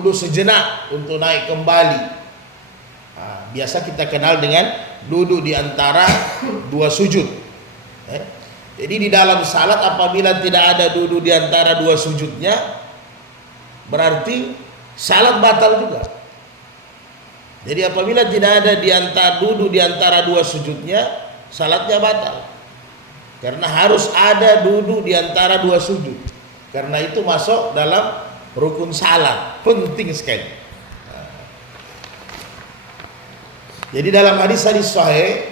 duduk sejenak untuk naik kembali. Biasa kita kenal dengan duduk di antara dua sujud. Jadi di dalam salat apabila tidak ada duduk di antara dua sujudnya, berarti salat batal juga. Jadi apabila tidak ada duduk di antara dua sujudnya, salatnya batal. Karena harus ada duduk di antara dua sujud. Karena itu masuk dalam rukun salat, penting sekali. Jadi dalam hadis-hadis sahih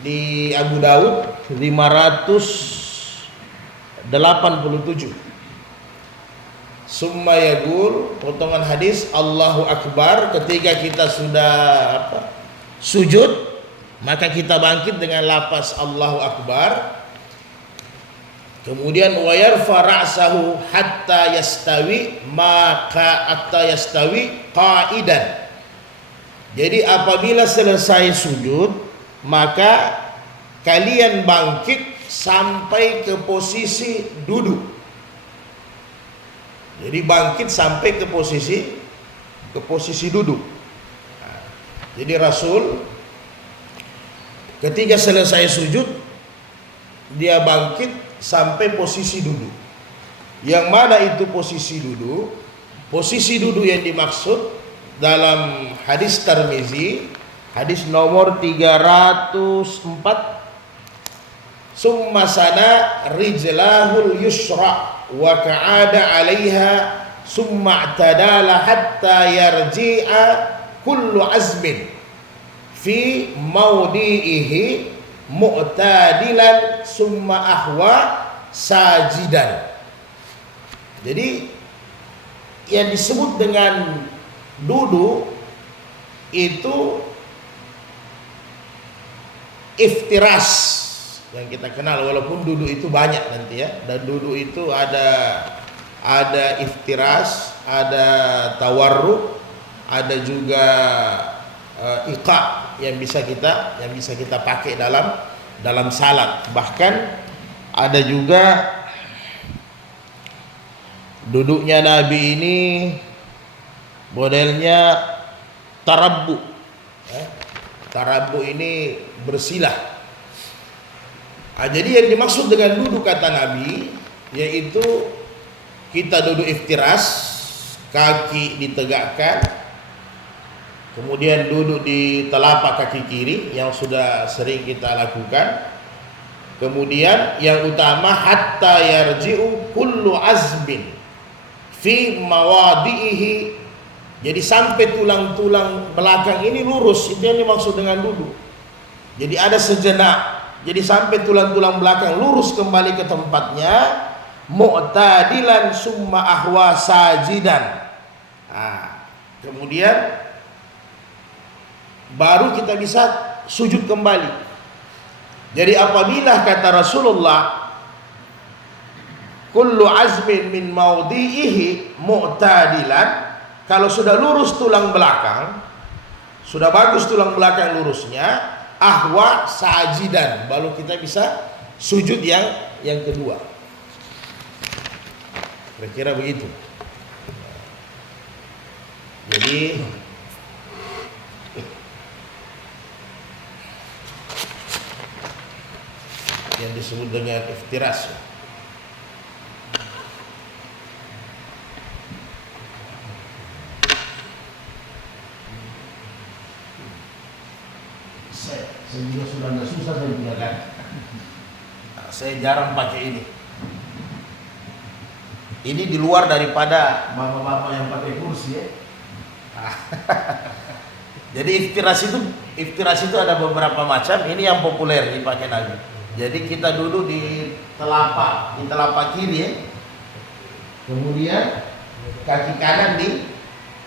di Abu Daud 587, Summa yaqul, potongan hadis, Allahu Akbar, ketika kita sudah sujud, maka kita bangkit dengan lafaz Allahu Akbar. Kemudian wa yarfa ra'sahu hatta yastawi qa'idan. Jadi apabila selesai sujud, maka kalian bangkit sampai ke posisi duduk. Jadi bangkit sampai ke posisi duduk. Jadi Rasul ketika selesai sujud, dia bangkit sampai posisi duduk. Yang mana itu posisi duduk? Posisi duduk yang dimaksud dalam hadis Tirmizi, hadis nomor 304, summa sana rijlahul yusra wa ka'ada 'alaiha summa i'tadala hatta yarji'a kullu azmin fi mawdi'ihi mu'tadilan summa ahwa sajidan. Jadi yang disebut dengan duduk itu iftiras yang kita kenal, walaupun duduk itu banyak nanti ya, dan duduk itu ada iftiras, ada tawarruk, ada juga iqa yang bisa kita pakai dalam salat. Bahkan ada juga duduknya Nabi ini modelnya tarabbu. Tarabbu ini bersilah. Jadi yang dimaksud dengan duduk kata Nabi, yaitu kita duduk iftiras, kaki ditegakkan, kemudian duduk di telapak kaki kiri yang sudah sering kita lakukan. Kemudian yang utama hatta yarji'u kullu azmin fi mawadi'ihi. Jadi sampai tulang-tulang belakang ini lurus, itu yang dimaksud dengan duduk. Jadi ada sejenak. Jadi sampai tulang-tulang belakang lurus kembali ke tempatnya, mu'tadilan summa ahwa sajidan. Kemudian baru kita bisa sujud kembali. Jadi apabila kata Rasulullah kullu azmin min mawdi'ihi mu'tadilan, kalau sudah lurus tulang belakang, sudah bagus tulang belakang lurusnya, ahwa sajidan, baru kita bisa sujud yang kedua. Kira-kira begitu. Jadi yang disebut dengan iftiras. Saya juga sudah nggak susah saya gunakan. Saya jarang pakai ini. Ini di luar daripada bapak-bapak yang pakai kursi ya. Jadi iftiras itu ada beberapa macam. Ini yang populer dipakai Nabi. Jadi kita duduk di telapak kiri ya. Kemudian kaki kanan di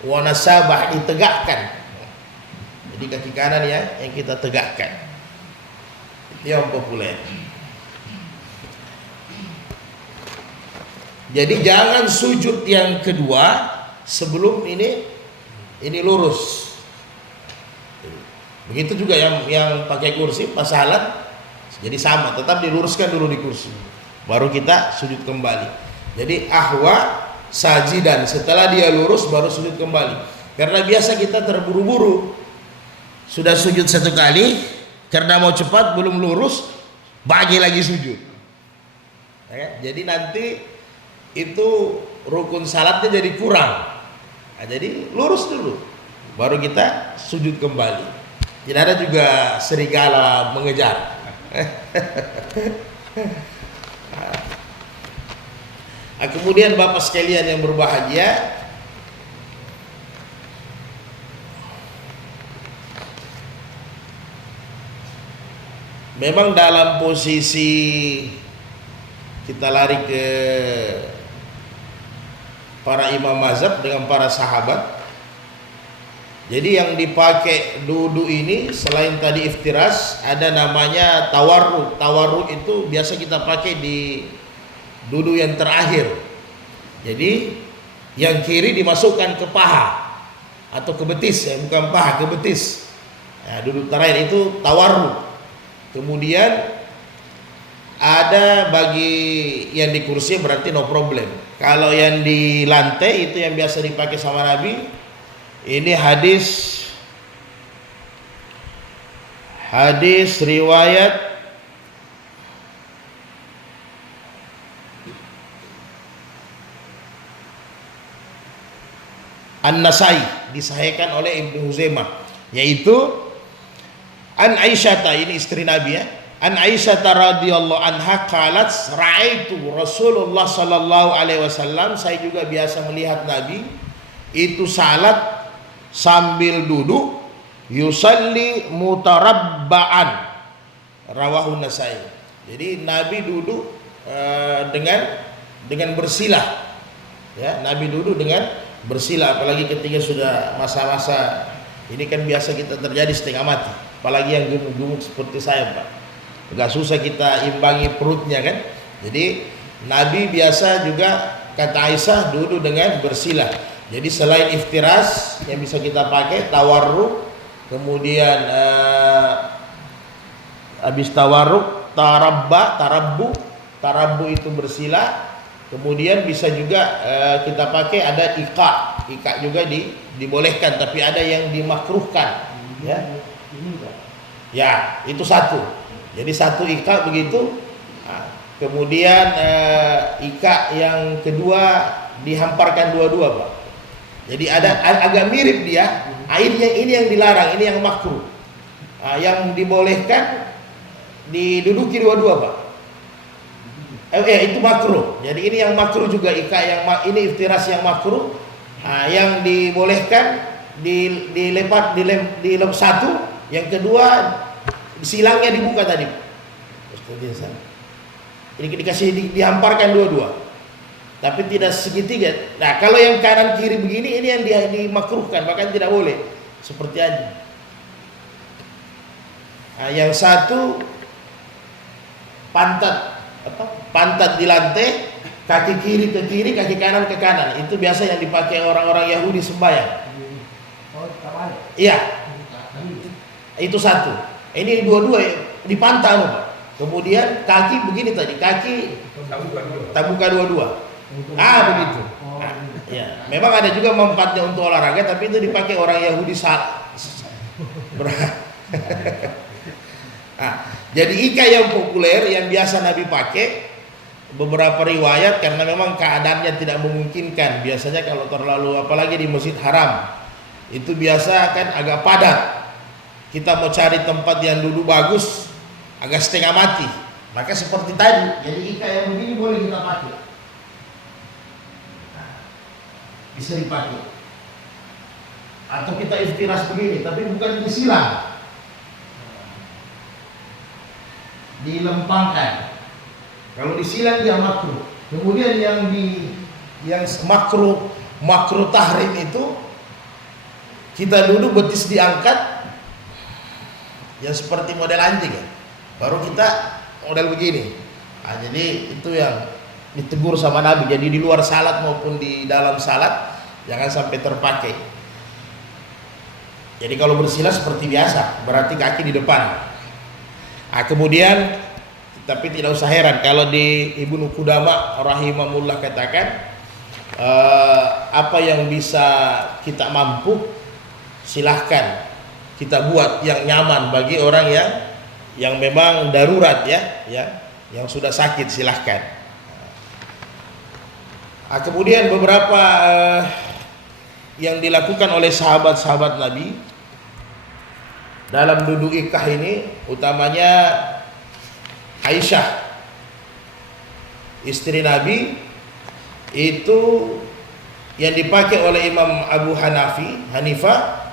wanasabah, ditegakkan. Jadi kaki kanan ya yang kita tegakkan. Itu yang populer. Jadi jangan sujud yang kedua sebelum ini lurus. Begitu juga yang pakai kursi pas salat, jadi sama, tetap diluruskan dulu di kursi, baru kita sujud kembali. Jadi ahwa sajidan, setelah dia lurus baru sujud kembali. Karena biasa kita terburu-buru, sudah sujud satu kali, karena mau cepat belum lurus, bagi lagi sujud. Ya kan? Jadi nanti itu rukun salatnya jadi kurang. Nah, jadi lurus dulu, baru kita sujud kembali. Tidak ada juga serigala mengejar. Nah, kemudian Bapak sekalian yang berbahagia, memang dalam posisi kita lari ke para imam mazhab dengan para sahabat. Jadi yang dipakai duduk ini selain tadi iftiras, ada namanya tawarruk. Tawarruk itu biasa kita pakai di duduk yang terakhir. Jadi yang kiri dimasukkan ke paha atau ke betis, ya bukan paha, ke betis. Nah, duduk terakhir itu tawarruk. Kemudian ada bagi yang di kursi berarti no problem. Kalau yang di lantai itu yang biasa dipakai sama Nabi. Ini hadis riwayat An-Nasai, disahihkan oleh Ibnu Huzaimah, yaitu An Aisyah, ini istri Nabi ya. An Aisyah radhiyallahu anha qalat ra'aitu Rasulullah sallallahu alaihi wasallam, saya juga biasa melihat Nabi itu salat sambil duduk, yusalli mutarabba'an, rawahu Nasai. Jadi Nabi duduk dengan bersilah, ya. Nabi duduk dengan bersilah, apalagi ketika sudah masa-masa ini kan biasa kita terjadi setengah mati, apalagi yang gemuk-gemuk seperti saya, Pak. Agak susah kita imbangi perutnya kan. Jadi Nabi biasa juga, kata Aisyah, duduk dengan bersilah. Jadi selain iftiras yang bisa kita pakai tawarruk, kemudian habis tawarruk tarabbu itu bersila, kemudian bisa juga kita pakai ada ika juga dibolehkan, tapi ada yang dimakruhkan, ya. Ya, itu satu. Jadi satu ika begitu. Nah, kemudian ika yang kedua dihamparkan dua-dua, Pak. Jadi ada agak mirip dia. Ini yang dilarang, ini yang makruh. Yang dibolehkan diduduki dua-dua, Pak. Itu makruh. Jadi ini yang makruh juga, ini iftiras yang makruh. Yang dibolehkan dilem satu, yang kedua silangnya dibuka tadi. Ini dikasih dihamparkan dua-dua. Tapi tidak segitiga. Nah, kalau yang kanan kiri begini, ini yang dimakruhkan, bahkan tidak boleh, seperti aja. Nah, yang satu pantat di lantai, kaki kiri ke kiri, kaki kanan ke kanan. Itu biasa yang dipakai orang-orang Yahudi sembahyang. Iya. Itu satu. Ini dua-dua dipantang, Pak. Kemudian kaki begini tadi, kaki tabuka dua-dua. Begitu. Ya, memang ada juga manfaatnya untuk olahraga, tapi itu dipakai orang Yahudi jadi ika yang populer yang biasa Nabi pakai, beberapa riwayat, karena memang keadaannya tidak memungkinkan. Biasanya kalau terlalu, apalagi di Masjid Haram, itu biasa kan agak padat. Kita mau cari tempat yang duduk bagus, agak setengah mati. Maka seperti tadi, jadi ika yang begini boleh kita pakai. Bisa dipakai. Atau kita iftiras begini, tapi bukan disilang, dilempangkan. Kalau disilang dia makruh. Kemudian yang makruh tahrim itu, kita duduk betis diangkat, yang seperti model anjing ya. Baru kita model begini. Jadi itu yang ditegur sama Nabi. Jadi di luar salat maupun di dalam salat jangan sampai terpakai. Jadi kalau bersila seperti biasa, berarti kaki di depan. Kemudian, tapi tidak usah heran kalau di Ibnu Qudamah rahimahullah katakan, Apa yang bisa kita mampu, silahkan kita buat yang nyaman bagi orang yang memang darurat ya, yang sudah sakit silahkan. Kemudian beberapa yang dilakukan oleh sahabat-sahabat Nabi dalam duduk ikah ini, utamanya Aisyah istri Nabi, itu yang dipakai oleh Imam Abu Hanifah,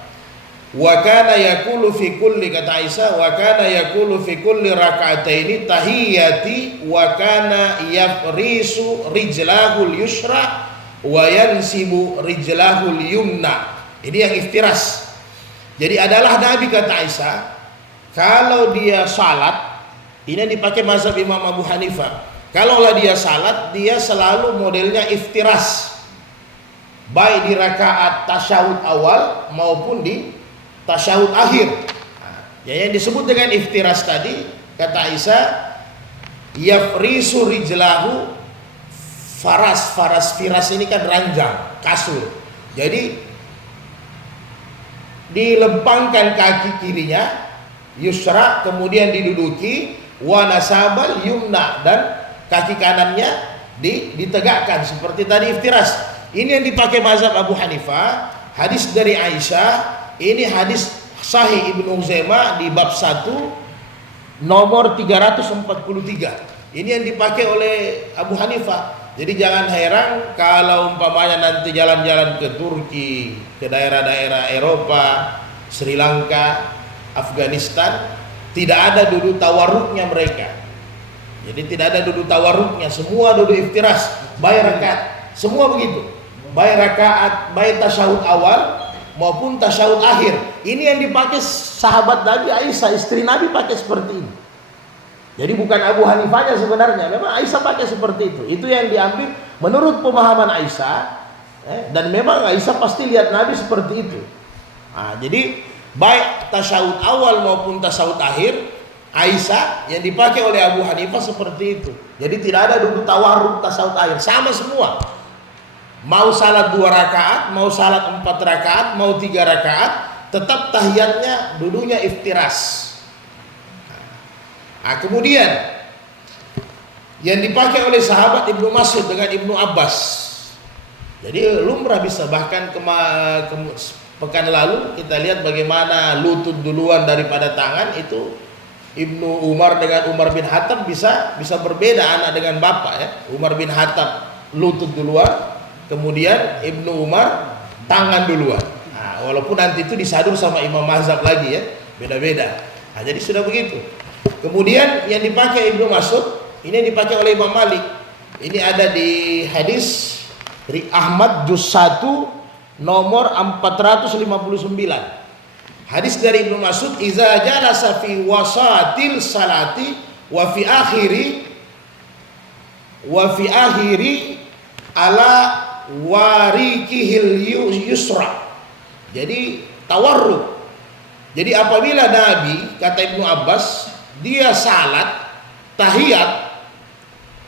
wa kana yaqulu fi kulli, kata Aisyah, wa kana yaqulu fi kulli raka'ataini tahiyyati wa kana yafrisu rijlahul yusra wa yansibu rijlahul yumna. Ini yang iftiras. Jadi adalah Nabi, kata Aisyah, kalau dia salat, ini yang dipakai mazhab Imam Abu Hanifah, kalaulah dia salat, dia selalu modelnya iftiras, baik di rakaat tasyahud awal maupun di tasyahud akhir. Ya, yang disebut dengan iftiras tadi, kata Aisyah, yafrisu rijlahu, firas ini kan ranjang, kasur. Jadi dilempangkan kaki kirinya yusra, kemudian diduduki, wa nasabal yumna, dan kaki kanannya ditegakkan seperti tadi iftiras. Ini yang dipakai mazhab Abu Hanifah. Hadis dari Aisyah, ini hadis Sahih Ibnu Huzaimah di bab 1 nomor 343. Ini yang dipakai oleh Abu Hanifah. Jadi jangan heran kalau umpamanya nanti jalan-jalan ke Turki, ke daerah-daerah Eropa, Sri Lanka, Afghanistan, tidak ada duduk tawarruknya mereka. Jadi tidak ada duduk tawarruknya, semua duduk iftiras, baik rakaat, semua begitu. Baik rakaat, baik tasyahud awal maupun tasyahud akhir. Ini yang dipakai sahabat Nabi Aisyah, istri Nabi, pakai seperti ini. Jadi bukan Abu Hanifahnya sebenarnya, memang Aisyah pakai seperti itu. Itu yang diambil menurut pemahaman Aisyah, dan memang Aisyah pasti lihat Nabi seperti itu. Jadi baik tasyahud awal maupun tasyahud akhir, Aisyah yang dipakai oleh Abu Hanifah seperti itu. Jadi tidak ada duduk tawarruk tasyahud akhir, sama semua. Mau salat 2 rakaat, mau salat 4 rakaat, mau 3 rakaat, tetap tahiyatnya duduknya iftiras. Kemudian yang dipakai oleh sahabat Ibnu Mas'ud dengan Ibnu Abbas. Jadi lumrah bisa, bahkan pekan lalu kita lihat bagaimana lutut duluan daripada tangan, itu Ibnu Umar dengan Umar bin Khattab bisa berbeda anak dengan bapak ya. Umar bin Khattab lutut duluan, kemudian Ibnu Umar tangan duluan. Walaupun nanti itu disadur sama Imam Mazhab lagi ya, beda-beda. Jadi sudah begitu. Kemudian yang dipakai Ibnu Mas'ud, ini yang dipakai oleh Imam Malik. Ini ada di hadis Ahmad juz 1 nomor 459. Hadis dari Ibnu Mas'ud, iza jalasa fi wasatil salati wa fi akhiri ala warikihil yusra. Jadi tawarruk. Jadi apabila Nabi, kata Ibnu Abbas, dia salat tahiyat,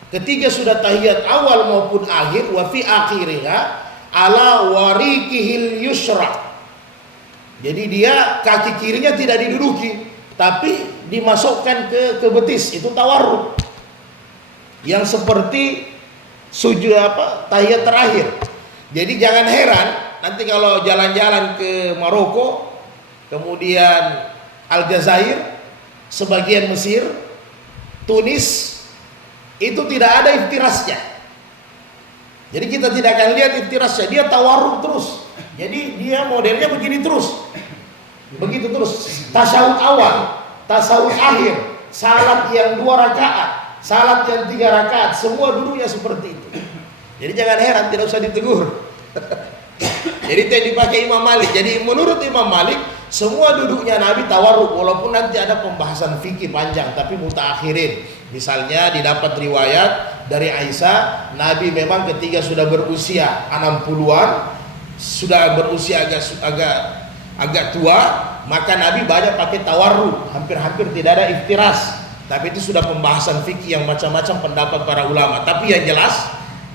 ketika sudah tahiyat awal maupun akhir, wa fi akhiriha ala warikihil yusra. Jadi dia kaki kirinya tidak diduduki, tapi dimasukkan ke betis, itu tawarruk. Yang seperti sujud tahiyat terakhir. Jadi jangan heran nanti kalau jalan-jalan ke Maroko, kemudian Aljazair, sebagian Mesir, Tunis, itu tidak ada iftirasnya. Jadi kita tidak akan lihat iftirasnya, dia tawarruk terus. Jadi dia modelnya begini terus, begitu terus. Tasyahud awal, tasyahud akhir, salat yang 2 rakaat, salat yang 3 rakaat, semua duduknya seperti itu. Jadi jangan heran, tidak usah ditegur. Jadi itu yang dipakai Imam Malik. Jadi menurut Imam Malik, semua duduknya Nabi tawarruk, walaupun nanti ada pembahasan fikih panjang, tapi mutakhirin. Misalnya didapat riwayat dari Aisyah, Nabi memang ketika sudah berusia 60-an, sudah berusia agak tua, maka Nabi banyak pakai tawarruk, hampir-hampir tidak ada iftiras. Tapi itu sudah pembahasan fikih yang macam-macam pendapat para ulama. Tapi yang jelas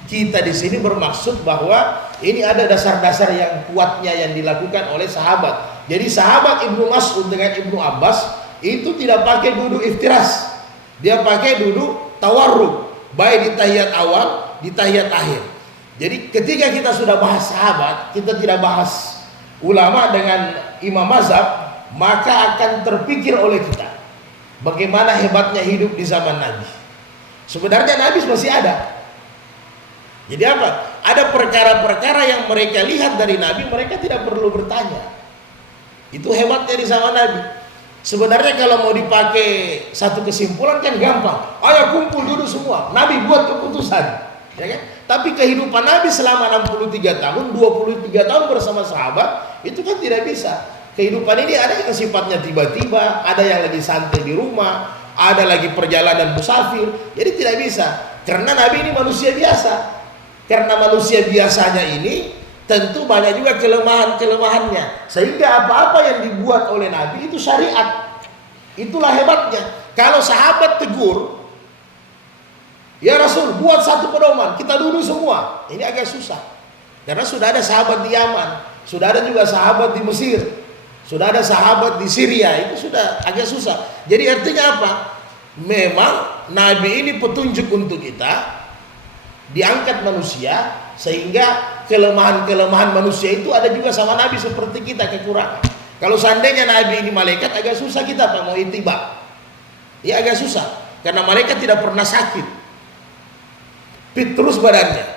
Kita di sini bermaksud bahwa ini ada dasar-dasar yang kuatnya yang dilakukan oleh sahabat. Jadi sahabat Ibnu Mas'ud dengan Ibnu Abbas itu tidak pakai duduk iftiras, dia pakai duduk tawarruk, baik di tahiyat awal, di tahiyat akhir. Jadi ketika kita sudah bahas sahabat, kita tidak bahas ulama dengan imam mazhab, maka akan terpikir oleh kita bagaimana hebatnya hidup di zaman Nabi. Sebenarnya Nabi masih ada. Jadi apa? Ada perkara-perkara yang mereka lihat dari Nabi, mereka tidak perlu bertanya. Itu hebatnya di zaman Nabi. Sebenarnya kalau mau dipakai satu kesimpulan kan gampang. Ayo kumpul duduk semua, Nabi buat keputusan, ya kan? Tapi kehidupan Nabi selama 63 tahun, 23 tahun bersama sahabat, itu kan tidak bisa. Kehidupan ini ada yang sifatnya tiba-tiba, ada yang lagi santai di rumah, ada lagi perjalanan musafir. Jadi tidak bisa. Karena Nabi ini manusia biasa. Karena manusia biasanya ini tentu banyak juga kelemahan-kelemahannya. Sehingga apa-apa yang dibuat oleh Nabi itu syariat. Itulah hebatnya. Kalau sahabat tegur, ya Rasul buat satu pedoman, kita duduk semua. Ini agak susah. Karena sudah ada sahabat di Yaman, sudah ada juga sahabat di Mesir, sudah ada sahabat di Syria. Itu sudah agak susah. Jadi artinya apa? Memang Nabi ini petunjuk untuk kita, diangkat manusia, sehingga kelemahan-kelemahan manusia itu ada juga sama Nabi seperti kita, kekurangan. Kalau seandainya Nabi ini malaikat, agak susah kita mau ittiba. Ya agak susah, karena malaikat tidak pernah sakit, fit terus badannya.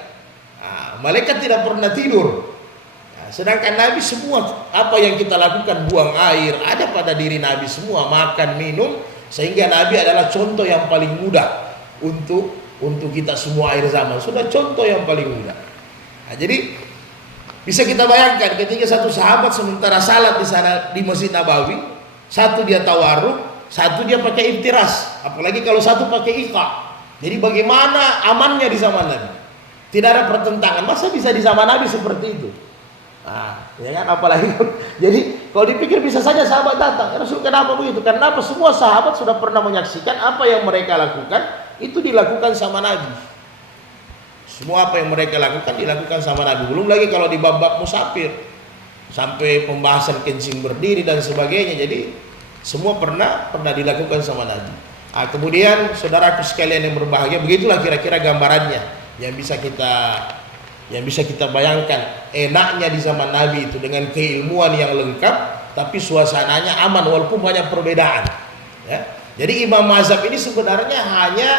Malaikat tidak pernah tidur. Sedangkan Nabi semua apa yang kita lakukan, buang air, ada pada diri Nabi semua, makan, minum, sehingga Nabi adalah contoh yang paling mudah untuk kita semua akhir zaman. Sudah contoh yang paling mudah. Nah, jadi bisa kita bayangkan ketika satu sahabat sementara salat di sana di Masjid Nabawi, satu dia tawarruk, satu dia pakai iftiras, apalagi kalau satu pakai iqa. Jadi bagaimana amannya di zaman Nabi? Tidak ada pertentangan. Masa bisa di zaman Nabi seperti itu? Nah, ya kan, apalagi jadi kalau dipikir bisa saja sahabat datang. Rasul kenapa begitu? Karena apa? Semua sahabat sudah pernah menyaksikan apa yang mereka lakukan itu dilakukan sama Nabi. Semua apa yang mereka lakukan dilakukan sama Nabi. Belum lagi kalau di bab-bab musafir, sampai pembahasan kencing berdiri dan sebagainya. Jadi semua pernah dilakukan sama Nabi. Nah, kemudian saudaraku sekalian yang berbahagia, begitulah kira-kira gambarannya yang bisa kita bayangkan. Enaknya di zaman Nabi itu dengan keilmuan yang lengkap, tapi suasananya aman walaupun banyak perbedaan. Ya. Jadi imam mazhab ini sebenarnya hanya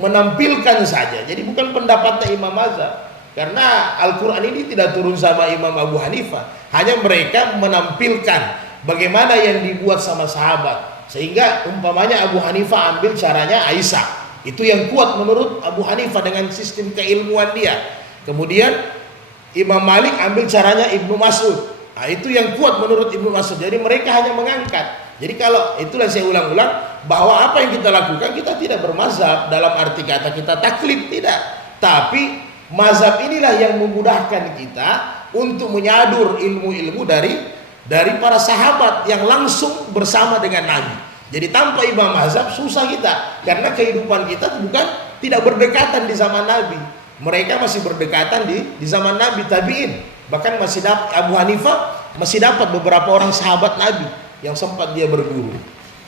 menampilkan saja. Jadi bukan pendapatnya imam mazhab. Karena Al-Quran ini tidak turun sama Imam Abu Hanifah. Hanya mereka menampilkan bagaimana yang dibuat sama sahabat. Sehingga umpamanya Abu Hanifah ambil caranya Aisyah. Itu yang kuat menurut Abu Hanifah dengan sistem keilmuan dia. Kemudian Imam Malik ambil caranya Ibnu Mas'ud. Nah, itu yang kuat menurut Ibnu Mas'ud. Jadi mereka hanya mengangkat. Jadi kalau itulah saya ulang-ulang bahwa apa yang kita lakukan, kita tidak bermazhab dalam arti kata kita taklid, tidak. Tapi mazhab inilah yang memudahkan kita untuk menyadur ilmu-ilmu dari para sahabat yang langsung bersama dengan Nabi. Jadi tanpa imam mazhab susah kita, karena kehidupan kita tidak berdekatan di zaman Nabi. Mereka masih berdekatan di zaman Nabi, tabi'in. Bahkan masih Abu Hanifah masih dapat beberapa orang sahabat Nabi yang sempat dia berguru.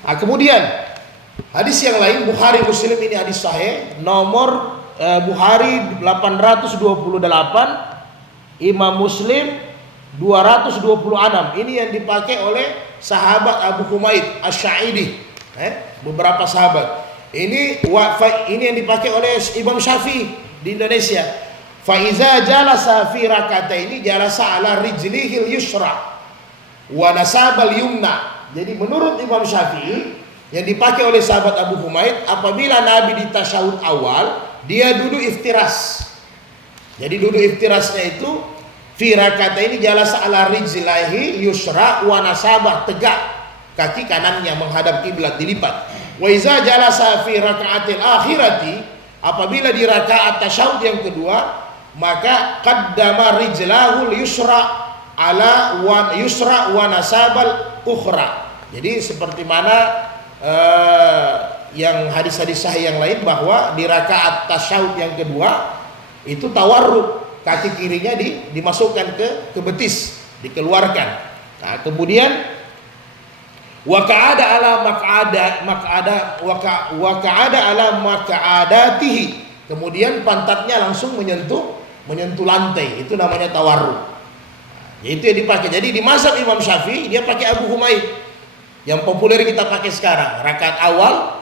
Nah, kemudian hadis yang lain Bukhari Muslim, ini hadis sahih nomor Bukhari 828, Imam Muslim 226. Ini yang dipakai oleh sahabat Abu Humaid Asy-Sya'idi. Beberapa sahabat. Ini yang dipakai oleh Imam Syafi'i di Indonesia. Fa iza jalasa fi rakataini jalasa ala rijlihil yusra wa nasabal yumna. Jadi menurut Imam Syafi'i yang dipakai oleh sahabat Abu Humaid, apabila Nabi di tasyahud awal dia duduk iftiras. Jadi duduk iftirasnya itu fi rakataini jalasa ala rijlihi yusra wa nasabah, tegak kaki kanannya menghadap kiblat, dilipat. Wa iza jalasa fi rakaatil akhirati, apabila di rakaat tasyahud yang kedua, maka qaddama rijlahul yusra ala wa yusra wa nasabal ukhra. Jadi seperti mana yang hadis-hadis sahih yang lain, bahwa di rakaat tasyahud yang kedua itu tawarruk, kaki kirinya dimasukkan ke betis, dikeluarkan. Nah, kemudian wa ka'ada ala maq'adatihi, kemudian pantatnya langsung menyentuh lantai, itu namanya tawarruk. Nah, itu yang dipakai. Jadi di mazhab Imam Syafi'i dia pakai Abu Humaid yang populer kita pakai sekarang, rakaat awal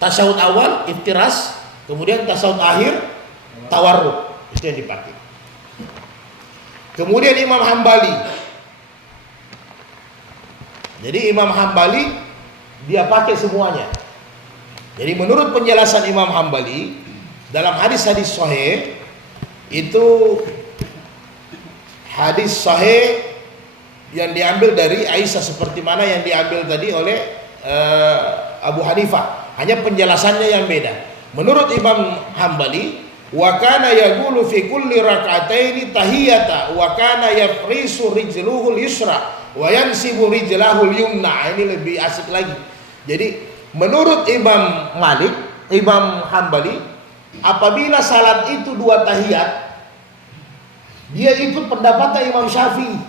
tasyahud awal iftiras, kemudian tasyahud akhir tawarruk, itu yang dipakai. Kemudian Imam Hambali, jadi Imam Hambali dia pakai semuanya. Jadi menurut penjelasan Imam Hambali dalam hadis-hadis sahih, itu hadis sahih yang diambil dari Aisyah seperti mana yang diambil tadi oleh Abu Hanifah, hanya penjelasannya yang beda. Menurut Imam Hambali, wa kana yaqulu fi kulli rak'ataini tahiyata wa kana yafrisu rijluhu al-yusra wa yansibu rijlahu al-yumna. Ini lebih asik lagi. Jadi menurut Imam Hambali, apabila salat itu 2 tahiyat, dia ikut pendapatnya Imam Syafi'i.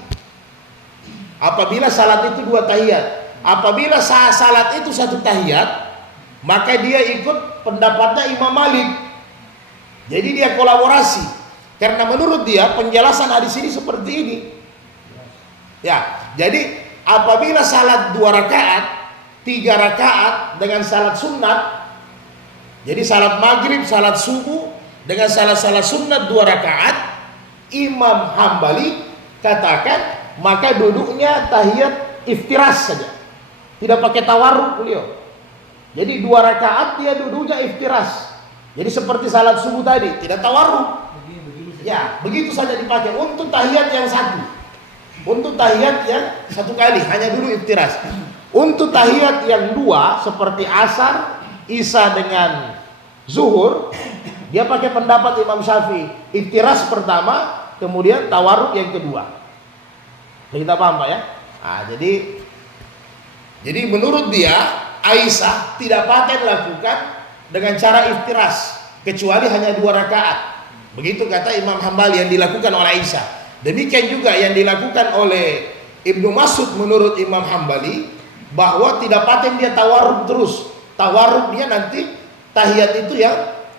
Apabila salat itu 2 tahiyat, apabila salat itu 1 tahiyat, maka dia ikut pendapatnya Imam Malik. Jadi dia kolaborasi, karena menurut dia penjelasan hadis ini seperti ini. Ya, jadi apabila salat 2 rakaat, 3 rakaat dengan salat sunat, jadi salat maghrib, salat subuh dengan salat sunat 2 rakaat, Imam Hambali katakan maka duduknya tahiyat iftiras saja, tidak pakai tawarruk beliau. Jadi 2 rakaat dia duduknya iftiras. Jadi seperti salat subuh tadi, tidak tawarruk. Ya, begitu saja dipakai untuk tahiyat yang 1. Untuk tahiyat yang 1 kali hanya duduk iftiras. Untuk tahiyat yang 2 seperti asar, isya dengan zuhur, dia pakai pendapat Imam Syafi'i. Iftiras pertama, kemudian tawarruk yang kedua. Kita paham Pak ya? Nah, jadi menurut dia Aisyah tidak patut lakukan dengan cara iftiras kecuali hanya 2 rakaat. Begitu kata Imam Hambali yang dilakukan oleh Aisyah. Demikian juga yang dilakukan oleh Ibnu Mas'ud menurut Imam Hambali, bahwa tidak paten dia tawarruk terus. Tawarruk dia nanti tahiyat itu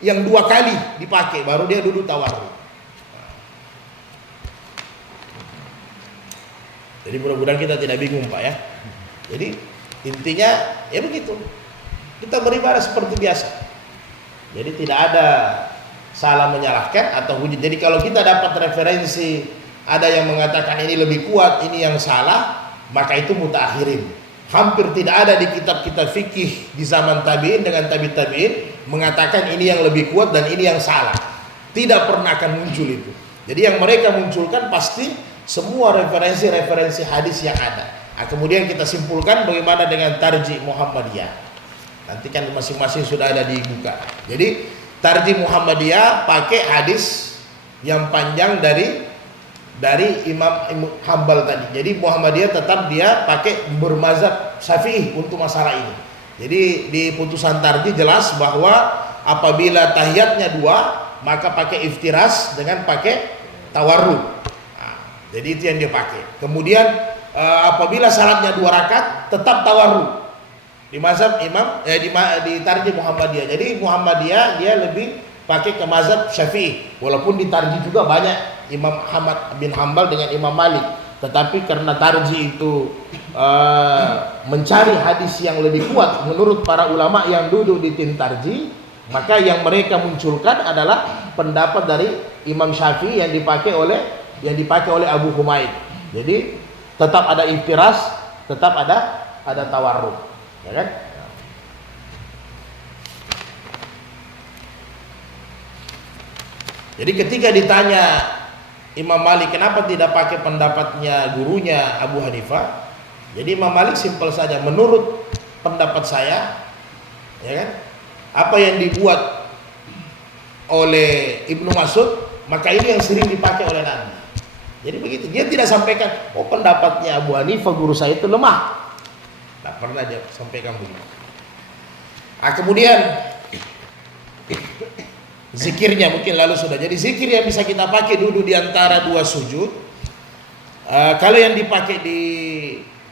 yang 2 kali dipakai baru dia duduk tawarruk. Jadi mudah-mudahan kita tidak bingung Pak ya. Jadi intinya ya begitu. Kita beribadah seperti biasa. Jadi tidak ada salah menyalahkan atau hujat. Jadi kalau kita dapat referensi ada yang mengatakan ini lebih kuat, ini yang salah, maka itu mutaakhirin. Hampir tidak ada di kitab-kitab fikih di zaman tabi'in dengan tabi'in mengatakan ini yang lebih kuat dan ini yang salah. Tidak pernah akan muncul itu. Jadi yang mereka munculkan pasti semua referensi-referensi hadis yang ada. Nah, kemudian kita simpulkan bagaimana dengan tarjih Muhammadiyah. Nanti kan masing-masing sudah ada dibuka. Jadi tarjih Muhammadiyah pakai hadis yang panjang dari Imam Hambal tadi. Jadi Muhammadiyah tetap dia pakai bermazhab Syafi'i untuk masalah ini. Jadi di putusan tarjih jelas bahwa apabila tahiyatnya 2 maka pakai iftiras dengan pakai tawarruk. Jadi itu yang dia pakai. Kemudian apabila salatnya 2 rakaat tetap tawarruk. Di mazhab Imam di tarjih Muhammadiyah. Jadi Muhammadiyah dia lebih pakai ke mazhab Syafi'i. Walaupun di tarjih juga banyak Imam Ahmad bin Hambal dengan Imam Malik. Tetapi karena tarjih itu mencari hadis yang lebih kuat menurut para ulama yang duduk di tim tarjih, maka yang mereka munculkan adalah pendapat dari Imam Syafi'i yang dipakai oleh Abu Humaid. Jadi tetap ada iftiras, tetap ada tawarruk, ya kan? Jadi ketika ditanya Imam Malik kenapa tidak pakai pendapatnya gurunya Abu Hanifah, jadi Imam Malik simpel saja, menurut pendapat saya, ya kan, apa yang dibuat oleh Ibnu Mas'ud maka ini yang sering dipakai oleh Nabi. Jadi begitu, dia tidak sampaikan oh pendapatnya Abu Hanifah guru saya itu lemah. Tidak pernah dia sampaikan begitu. Nah, kemudian zikirnya mungkin lalu sudah. Jadi zikir yang bisa kita pakai duduk di antara dua sujud. Kalau yang dipakai di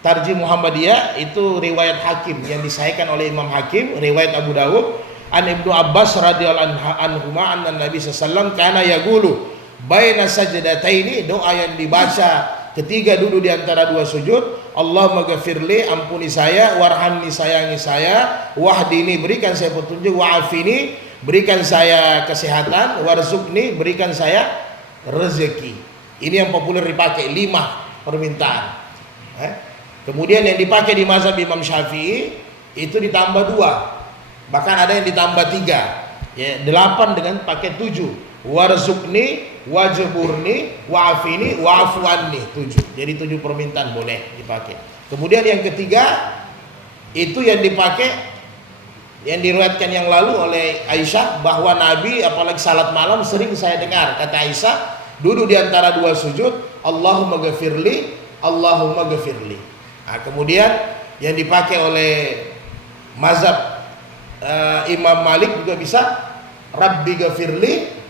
Tarjih Muhammadiyah itu riwayat Hakim yang disahihkan oleh Imam Hakim, riwayat Abu Dawud an Ibnu Abbas radhiyallahu anhuma anna Nabi sallallahu kana yaqulu baina sajdataini, doa yang dibaca ketika duduk di antara dua sujud, Allahumma ghafirli, ampuni saya, warhamni, sayangi saya, wahdini, berikan saya petunjuk, wa'afini, berikan saya kesehatan, warzuqni, berikan saya rezeki. Ini yang populer dipakai 5 permintaan. Kemudian yang dipakai di mazhab Imam Syafi'i itu ditambah 2, bahkan ada yang ditambah 3, ya 8 dengan pakai 7. Warzuqni, wajburni, wa'afini, wa'afu anni, 7. Jadi 7 permintaan boleh dipakai. Kemudian yang ketiga itu yang dipakai, yang diriwayatkan yang lalu oleh Aisyah bahwa Nabi apalagi salat malam sering saya dengar kata Aisyah duduk di antara dua sujud, Allahumma ghafirli, Allahumma ghafirli. Nah, kemudian yang dipakai oleh mazhab Imam Malik juga bisa Rabbi ghafirli,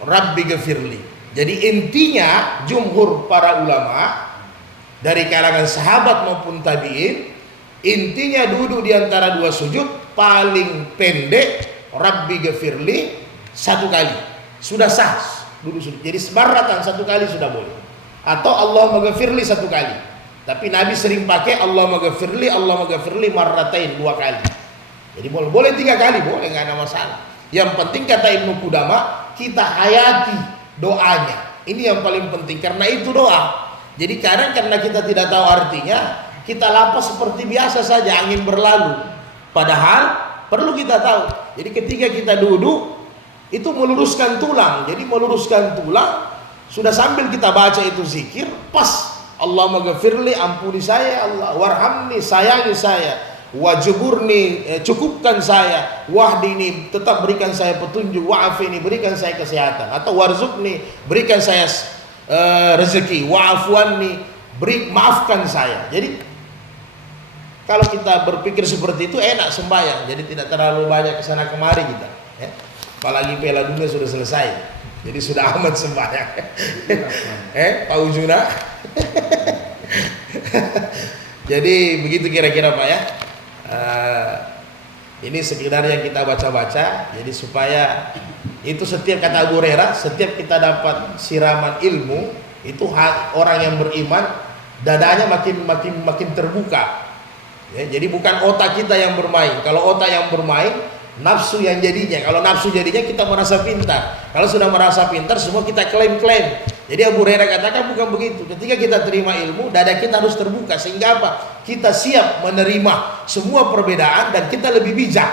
Rabbi ghafirli. Jadi intinya jumhur para ulama dari kalangan sahabat maupun tabi'in, intinya duduk di antara dua sujud paling pendek Rabbi ghafirli 1 kali sudah sah duduk sujud. Jadi sebaratan 1 kali sudah boleh, atau Allahumma ghafirli 1 kali. Tapi Nabi sering pakai Allahumma ghafirli marratain 2 kali. Jadi boleh 3 kali, boleh, nggak ada masalah. Yang penting kata Ibnu Qudamah, kita hayati doanya. Ini yang paling penting, karena itu doa. Jadi kadang karena kita tidak tahu artinya, kita lapas seperti biasa saja, angin berlalu. Padahal perlu kita tahu. Jadi ketika kita duduk itu meluruskan tulang. Jadi meluruskan tulang sudah sambil kita baca itu zikir, pas Allahumma ghafirli, ampuni saya, Allah warhamni, sayangi saya, wajburni, cukupkan saya, wahdini, tetap berikan saya petunjuk, wa'afini, berikan saya kesehatan, atau warzuqni, berikan saya rezeki, wa'afuanni, maafkan saya. Jadi kalau kita berpikir seperti itu enak sembahyang, jadi tidak terlalu banyak kesana kemari kita, ya. Apalagi Piala Dunia sudah selesai, jadi sudah aman sembahyang. Pak Ujuna. Jadi begitu kira-kira Pak ya. Ini sekedar yang kita baca-baca, jadi supaya itu setiap kata Abu Hurairah, setiap kita dapat siraman ilmu, itu orang yang beriman dadanya makin terbuka. Ya, jadi bukan otak kita yang bermain. Kalau otak yang bermain, nafsu yang jadinya. Kalau nafsu jadinya kita merasa pintar. Kalau sudah merasa pintar, semua kita klaim-klaim. Jadi Abu Hurairah katakan bukan begitu. Ketika kita terima ilmu, dada kita harus terbuka. Sehingga apa? Kita siap menerima semua perbedaan dan kita lebih bijak.